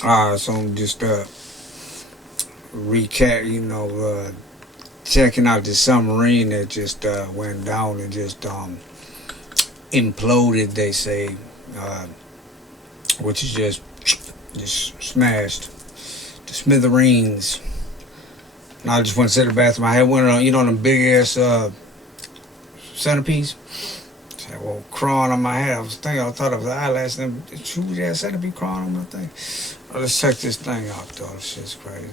So I'm just recap, checking out the submarine that just went down and just imploded. They say, uh, which is just smashed to smithereens. And I just went to the bathroom. I had one of them big ass centipedes. Well, crawling on my head. I thought it was an eyelash. Then huge ass centipede crawling on my thing. Let's check this thing out, though. This shit's crazy.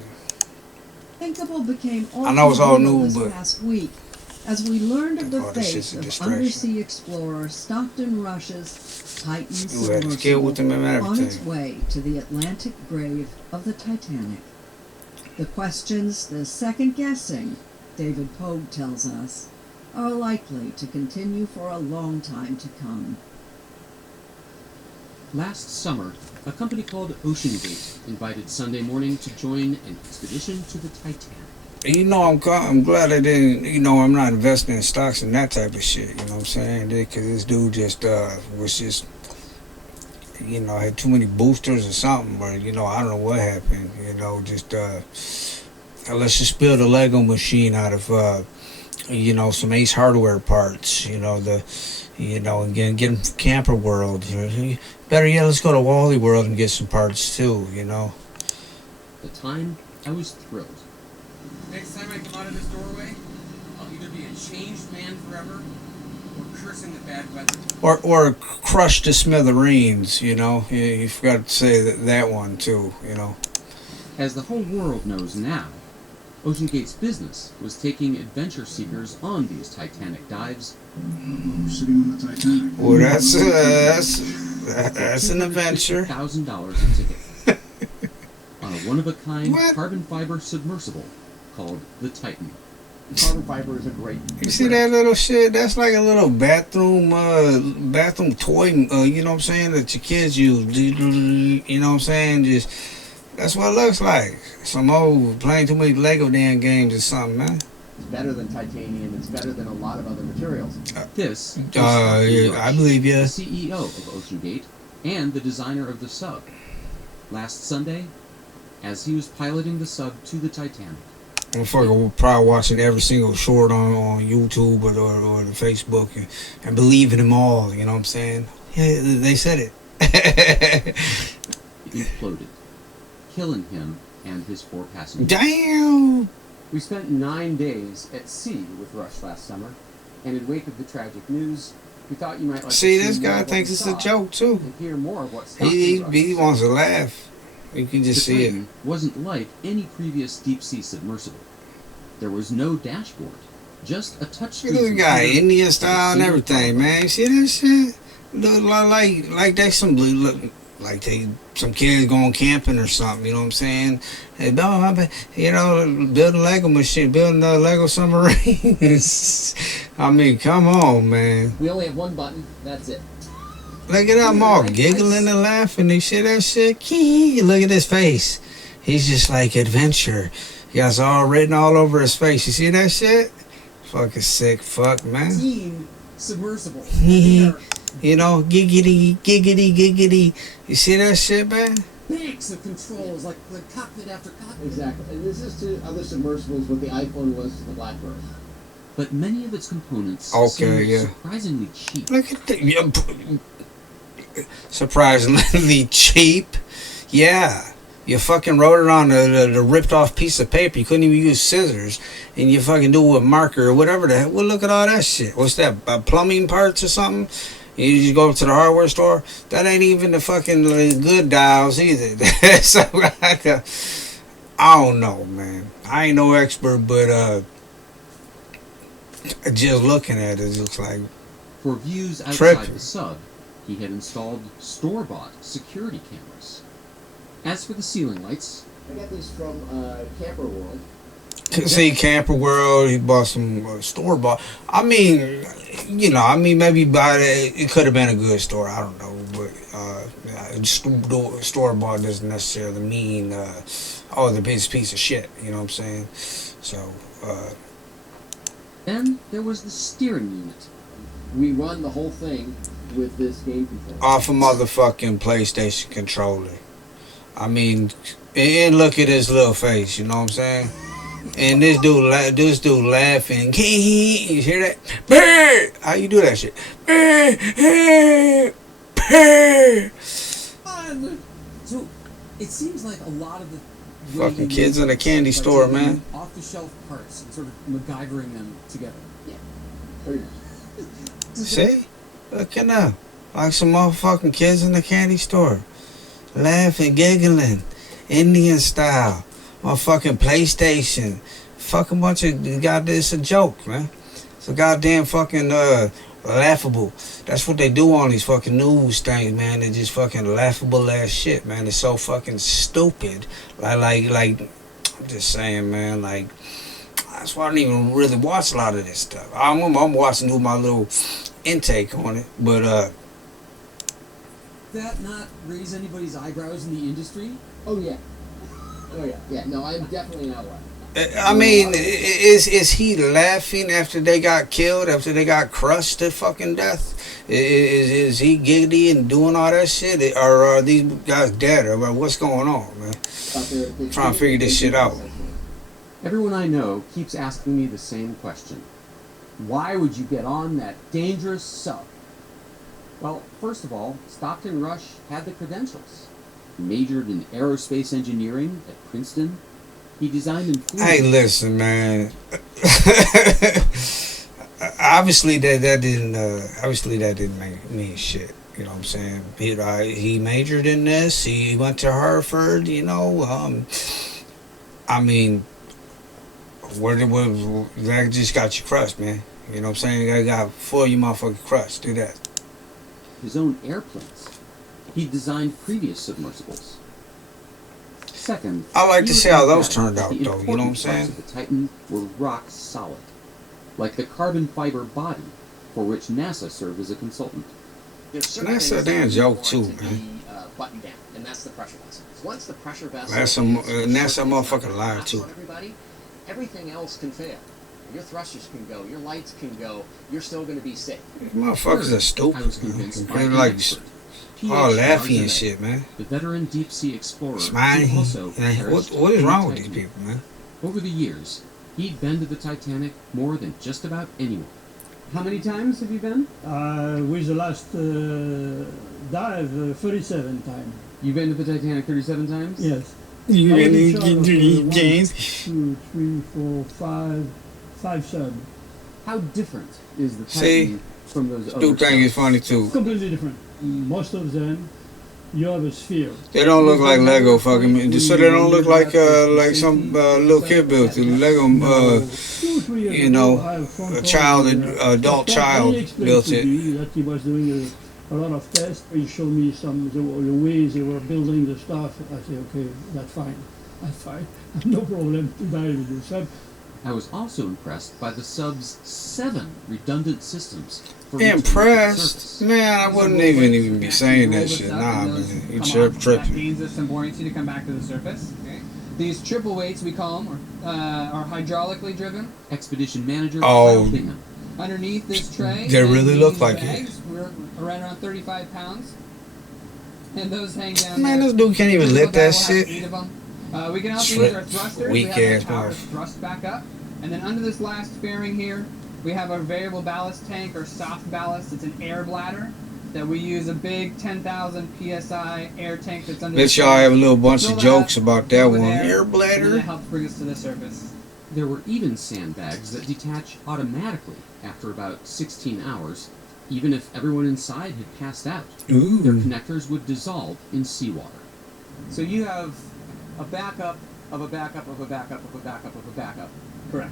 Thinkable became all I know it's all new, this but past week as we learned of the fate of distraction. undersea explorer Stockton Rush's Titan You had to scale with them and on its everything. way to the Atlantic grave of the Titanic. The questions, the second-guessing, David Pogue tells us, are likely to continue for a long time to come. Last summer, a company called OceanGate invited Sunday Morning to join an expedition to the Titanic. I'm glad I didn't, I'm not investing in stocks and that type of shit, you know what I'm saying? Because this dude just was just, had too many boosters or something, or, I don't know what happened, let's just build a Lego machine out of, some Ace Hardware parts, and get them from Camper World. Better yet, let's go to Wally World and get some parts too, At the time, I was thrilled. Next time I come out of this doorway, I'll either be a changed man forever or cursing the bad weather. Or crush the smithereens, You forgot to say that one too, As the whole world knows now, OceanGate's business was taking adventure seekers on these Titanic dives. We're sitting on the Titanic. Well, that's an adventure. $1,000 a ticket on a one-of-a-kind What? carbon fiber submersible called the Titan. Carbon fiber is a great. You see that little shit? That's like a little bathroom toy, you know what I'm saying, that your kids use. You know what I'm saying? Just that's what it looks like. Some old playing too many Lego damn games or something, man. It's better than titanium. It's better than a lot of other materials. This is yeah, I believe you. the CEO of OceanGate and the designer of the sub. Last Sunday, as he was piloting the sub to the Titanic. Motherfucker probably watching every single short on YouTube or the Facebook and believing them all, you know what I'm saying? Yeah, they said it. It imploded, killing him and his 4 passengers. Damn! We spent 9 days at sea with Rush last summer, and in wake of the tragic news, we thought you might like See, to this more guy of what thinks we it's saw a joke too. and hear more of what He wants to laugh. You can just The see it. Titan wasn't like any previous deep-sea submersible. There was no dashboard, just a touchscreen. Look at this guy, Indian style and everything, man. You see that shit? Look like they like they some kids going camping or something. You know what I'm saying? Hey, no, building Lego machine, building a Lego submarine. I mean, come on, man. We only have one button. That's it. Look at them all giggling and laughing. You see that shit? Look at his face. He's just like adventure. He got all written all over his face. You see that shit? Fucking sick fuck, man. Team submersible. Giggity. You see that shit, man? Banks of controls, like cockpit after cockpit. Exactly. And this is to other submersibles what the iPhone was to the BlackBerry. But many of its components Okay, seemed surprisingly cheap. Look at that. Surprisingly cheap. Yeah. You fucking wrote it on the ripped off piece of paper. You couldn't even use scissors. And you fucking do it with marker or whatever the hell. Well, look at all that shit. What's that? Plumbing parts or something? You just go to the hardware store. That ain't even the fucking good dials either. So I don't know, man. I ain't no expert, but just looking at it looks like For views outside tripping. the sub, he had installed store-bought security cameras. As for the ceiling lights, I got these from Camper World. See, Camper World, he bought some store bought. I mean, maybe buy it. It could have been a good store. I don't know, but store bought doesn't necessarily mean the biggest piece of shit. You know what I'm saying? So. then there was the steering unit. We run the whole thing with this game controller. Off a motherfucking PlayStation controller. I mean, and look at his little face. You know what I'm saying? And this dude laughing. You hear that? Brr! How you do that shit? Brr! Brr! So, it seems like a lot of the Fucking kids in a candy store, man. Off-the-shelf parts and sort of MacGyvering them together. See? Look at now. Like some motherfucking kids in the candy store. Laughing, giggling. Indian style. Motherfucking PlayStation. Fucking bunch of goddamn, it's a joke, man. It's a goddamn fucking laughable. That's what they do on these fucking news things, man. They're just fucking laughable ass shit, man. It's so fucking stupid. Like I'm just saying, man, like that's why I don't even really watch a lot of this stuff. I'm watching, do my little intake on it, but that not raise anybody's eyebrows in the industry? Oh yeah. Yeah. No, I'm definitely not one. I mean, is he laughing after they got killed, after they got crushed to fucking death? Is he giggity and doing all that shit? Or are these guys dead? Or what's going on, man? Trying to figure this shit out. Everyone I know keeps asking me the same question. Why would you get on that dangerous sub? Well, first of all, Stockton Rush had the credentials. He majored in aerospace engineering at Princeton. He designed and flew. Hey, listen, man. Obviously that didn't mean shit. You know what I'm saying? He majored in this. He went to Harvard. You know, I mean, that just got you crushed, man. You know what I'm saying? I got full you motherfucking crushed. Do that. His own airplanes. He designed previous submersibles. Second, I like to he see how was those the turned fact out, that the though. You know what I'm important saying? parts of the Titan were rock solid, like the carbon fiber body, for which NASA served as a consultant. NASA damn joke too, man. Button down, and that's the pressure vessel. Once the pressure vessel NASA motherfucking liar too. Everybody, everything else can fail. Your thrusters can go, your lights can go. You're still going to be safe. These motherfuckers are I was stupid. convinced by They're an like expert, all P.H. laughy and Marzadeh, shit, man. the veteran deep sea explorer, Smiling. who also perished What is in the wrong with these Titan. people, man? Over the years, he'd been to the Titanic more than just about anyone. How many times have you been? With the last dive, 37 times. You've been to the Titanic 37 times? Yes. You I was really in charge get of, to these 1, games? 2, 3, 4, 5 subs. How different is the See? Titan from those other Stu thing is subs? funny too. Completely different. Most of them, you have a sphere. They don't look like Lego fucking. So they don't look like some little kid built it. Lego. 2 or 3 years You know, ago, I have phone a calls child, with, adult Tom, child he explained built to it. me that he was doing a lot of tests. He showed me the ways they were building the stuff. I said, okay, that's fine. That's fine. No problem to die with the sub. I was also impressed by the sub's 7 redundant systems. For reaching the Impressed? surface. Man, I wouldn't even be saying that shit. Nah, man. You That tripping. gains us some buoyancy to come back to the surface. Okay. These triple weights, we call them, are hydraulically driven. Expedition manager Oh. Kyle Bingham. Underneath this tray, They really and look these like it. bags, we're around 35 pounds. And those hang down Man, there. this dude can't even Typical lift that guy will have shit. 8 of them. We can also Shred- use our thrusters. weak We have ass the power to mouth. thrust back up. And then under this last fairing here, we have our variable ballast tank, or soft ballast. It's an air bladder that we use, a big 10,000 psi air tank that's under Bet the y'all have a tank. little bunch Fill of that jokes up, about that over one. there, Air And bladder. that helps bring us to the surface. There were even sandbags that detach automatically after about 16 hours, even if everyone inside had passed out. Their Ooh. connectors would dissolve in seawater. So you have a backup of a backup of a backup of a backup of a backup. Correct.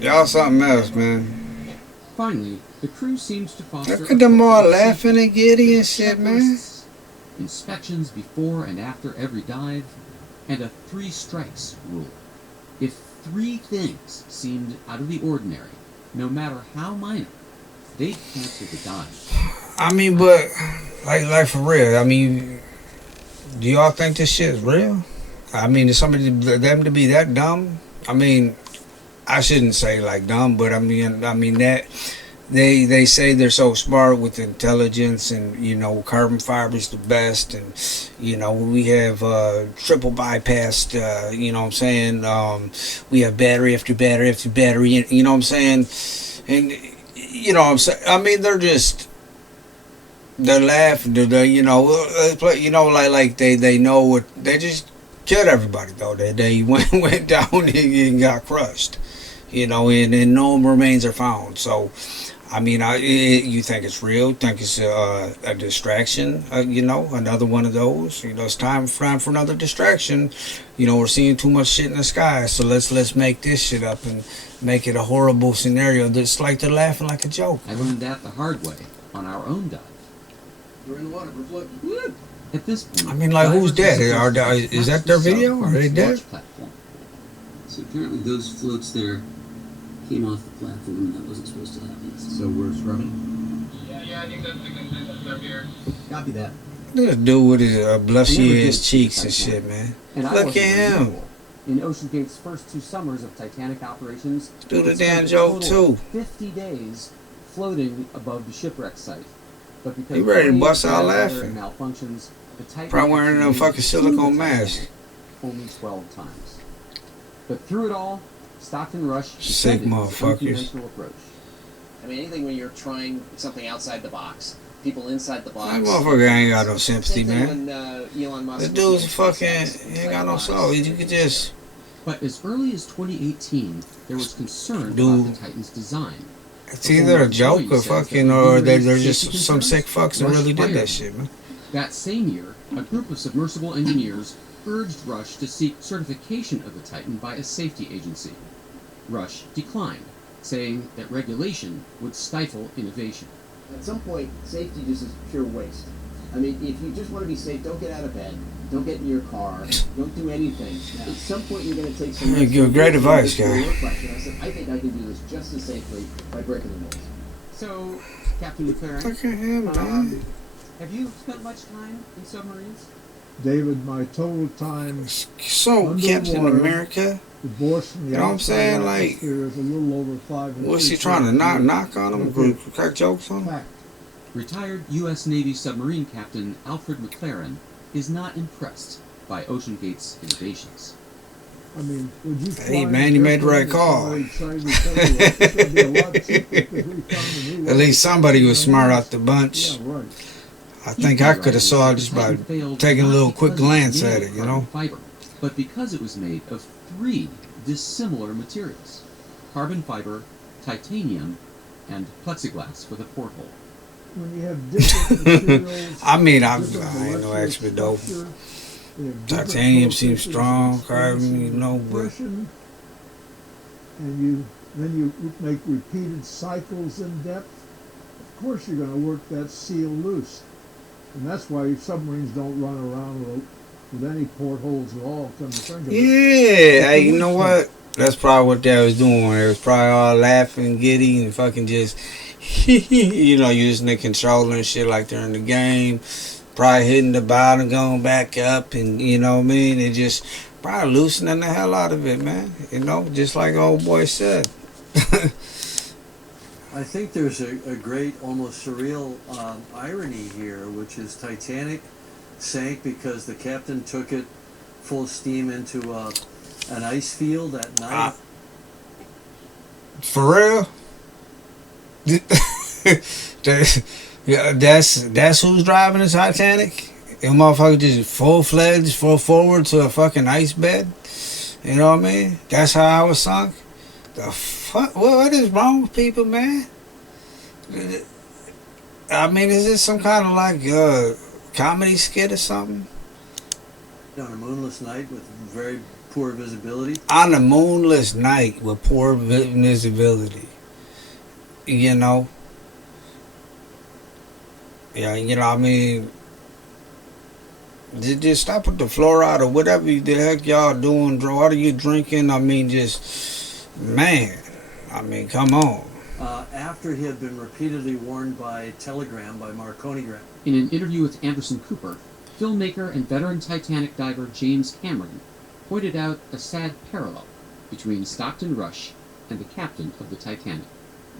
Y'all something else, man. Finally, the crew seems to foster Look at them a all culture of laughing and giddy and shit, man. checklists, inspections before and after every dive, and a 3 strikes rule. If 3 things seemed out of the ordinary, no matter how minor, they'd cancel the dive. I mean, but like for real. I mean, do y'all think this shit is real? I mean, is somebody them to be that dumb? I mean, I shouldn't say like dumb, but I mean they say they're so smart with intelligence, and carbon fiber is the best, and we have triple bypassed. You know what I'm saying? We have battery after battery after battery. You know what I'm saying? And you know what I'm saying? I mean, they're laughing. Like they know what they just killed everybody though. They went down and got crushed. And no remains are found. So, I mean, you think it's real? Think it's a distraction? Another one of those. It's time for another distraction. We're seeing too much shit in the sky, so let's make this shit up and make it a horrible scenario. That's like they're laughing like a joke. I learned that the hard way on our own dive. We're in the water. We're floating. Woo! At this point, I mean, like, who's dead? Is that their video? Are they dead? So apparently those floats there came off the platform and that wasn't supposed to happen. So we're scrubbing? Yeah, I think that's the consensus up here. Copy that. Look at dude with his blushy ass cheeks and shit, man. And I Look wasn't at him. unusual. In Ocean Gate's first 2 summers of Titanic operations, Do the it damn spent a joke total too. of 50 days floating above the shipwreck site. But because He ready to of bust out bad weather laughing. and malfunctions, the Titan Probably wearing actually them fucking made silicone the masks. Titanic only 12 times. But through it all, Stockton Rush Sick defended his motherfuckers. unconventional approach. I mean, anything when you're trying something outside the box, people inside the box. That motherfucker ain't got no sympathy, Same thing man. when Elon Musk. This was dude's making fucking, SpaceX he ain't inside got the no box. soul. You could just, But as early as 2018, there was concern Dude. about the Titan's design. it's either a joke or fucking, or they're just some sick fucks that Rush really did fired that shit, man. That same year, a group of submersible engineers urged Rush to seek certification of the Titan by a safety agency. Rush declined, saying that regulation would stifle innovation. At some point, safety just is pure waste. I mean, if you just want to be safe, don't get out of bed. Don't get in your car. Don't do anything. At some point, you're going to take some You risk. give great advice, guy. Your question. I said, I think I can do this just as safely by breaking the rules. So, Captain McLaren, Look at him, man. have you spent much time in submarines? David, my total time So, Captain Underwater. America, divorced from the You know what I'm outside saying? Like, atmosphere is a little over 5 and what's he 3/4 trying to knock years. on him? Crack jokes on him? Fact. Retired U.S. Navy submarine captain Alfred McLaren is not impressed by Ocean Gate's innovations. I mean, would you Hey, fly man, an you made the right airplane call. with somebody trying to tell you, "Well, it's gonna be a lot cheaper because we found a new At way." least somebody was smart out the bunch. Yeah, right. I think I could have saw it just by taking a little quick glance at it, you know? Fiber, but because it was made of 3 dissimilar materials: carbon fiber, titanium, and plexiglass with a porthole. When you have different materials, I mean, I different ain't no molecular expert though. structure, they have different Titanium seems processes of strong, carbon, expansion but and compression, and then you make repeated cycles in depth. Of course, you're going to work that seal loose, and that's why submarines don't run around with any portholes at all. Come to think of it. Yeah, hey, you know what? That's probably what they was doing. They was probably all laughing, giddy, and fucking just, using the controller and shit like they're in the game. Probably hitting the bottom, going back up, and you know what I mean? And just probably loosening the hell out of it, man. Just like old boy said. I think there's a great, almost surreal irony here, which is Titanic sank because the captain took it full steam into an ice field at night. For real? Yeah, that's who's driving the Titanic. Them motherfucker just full-fledged, full forward to a fucking ice bed. You know what I mean? That's how I was sunk. The fuck? What is wrong with people, man? I mean, is this some kind of like comedy skit or something? On a moonless night with very poor visibility. On a moonless night with poor visibility. Yeah, I mean, just stop with the fluoride or whatever the heck y'all doing. What are you drinking? I mean, man, come on. After he had been repeatedly warned by telegram by Marconi. In an interview with Anderson Cooper, filmmaker and veteran Titanic diver James Cameron pointed out a sad parallel between Stockton Rush and the captain of the Titanic.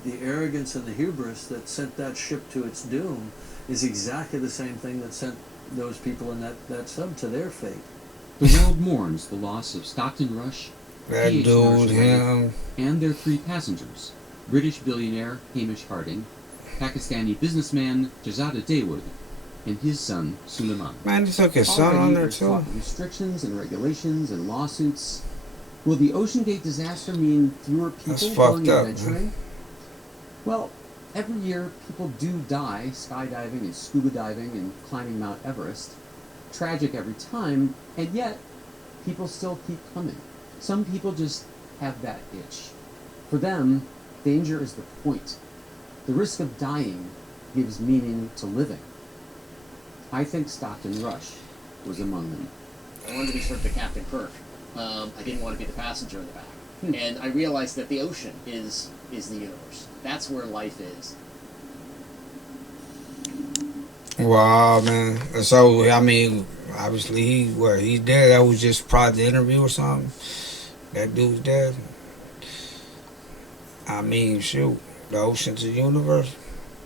the arrogance and the hubris that sent that ship to its doom is exactly the same thing that sent those people in that sub to their fate. The world mourns the loss of Stockton Rush, That P.H. dude, Marshall, him. and their 3 passengers, British billionaire Hamish Harding, Pakistani businessman Jazada Dawood, and his son Suleiman. Man, he took his son Already on there there's too. talk of restrictions and regulations and lawsuits. Will the Ocean Gate disaster mean fewer people That's going fucked up, adventuring? Well, every year people do die skydiving and scuba diving and climbing Mount Everest. Tragic every time, and yet people still keep coming. Some people just have that itch. For them, danger is the point. The risk of dying gives meaning to living. I think Stockton Rush was among them. I wanted to be sort of the Captain Kirk. I didn't want to be the passenger in the back. And I realized that the ocean is the universe. That's where life is. Wow, man. So I mean, obviously he's dead. That was just probably the interview or something. That dude's dead. I mean, shoot, the ocean's the universe.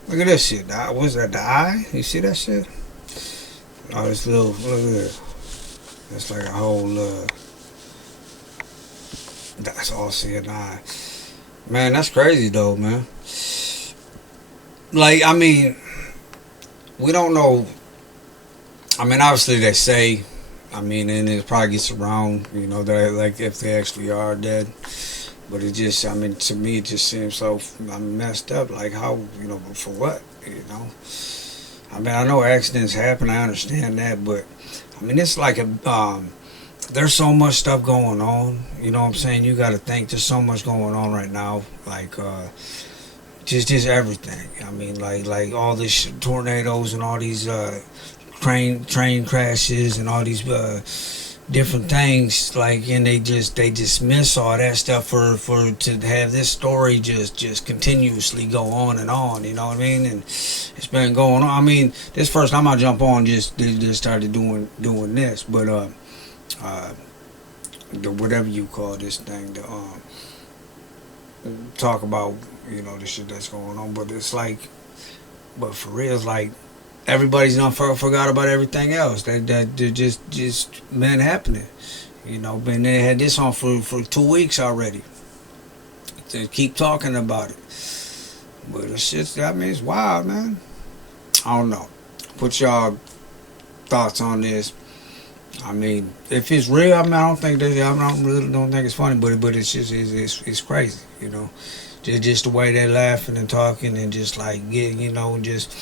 Look at this shit. What's that? The eye? You see that shit? Oh, this little. Look at this. That's like a whole. That's all seeing eye. Man, that's crazy though, man. Like, I mean, we don't know. I mean, obviously they say, I mean, and it probably gets around, you know, that like if they actually are dead. But it just, I mean, to me, it just seems so messed up. Like, how, you know, for what, you know? I mean, I know accidents happen, I understand that, but I mean, it's like there's so much stuff going on, you know what I'm saying? You got to think there's so much going on right now, like just everything. I mean, like all these tornadoes and all these train crashes and all these different things, like, and they dismiss all that stuff for to have this story just continuously go on and on, you know what I mean? And it's been going on. I mean, this first time I jump on just started doing this, but the whatever you call this thing, the talk about, you know, the shit that's going on, but it's like, but for real, it's like everybody's done forgot about everything else that just been happening, you know. But they had this on for 2 weeks already to keep talking about it. But it's just, I mean, it's wild, man. I don't know. Put y'all thoughts on this. I mean, if it's real, I mean, I don't think it's funny, but it's just it's crazy, you know. Just the way they're laughing and talking and just like get, you know, just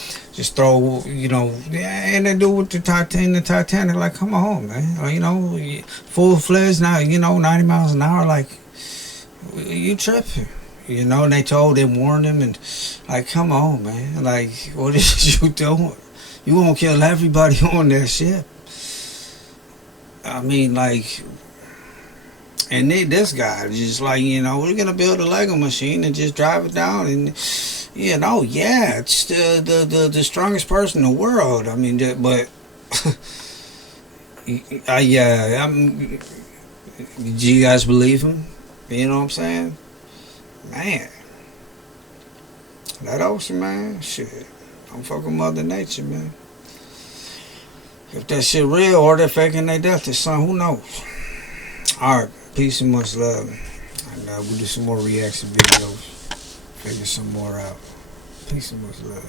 throw, you know, and they do with the Titanic, like, come on, man, or, you know, full fledged now, you know, 90 miles an hour, like, you tripping, you know. And they warned him, and like, come on, man, like, what is you doing? You gonna kill everybody on that ship? I mean, like, and this guy just like, you know, we're gonna build a Lego machine and just drive it down, and you know, yeah, it's the strongest person in the world. I mean, but do you guys believe him? You know what I'm saying, man? That ocean, man, shit, I'm fucking Mother Nature, man. If that shit real or they're faking their death, it's something, who knows? Alright, peace and much love. And we'll do some more reaction videos. Figure some more out. Peace and much love.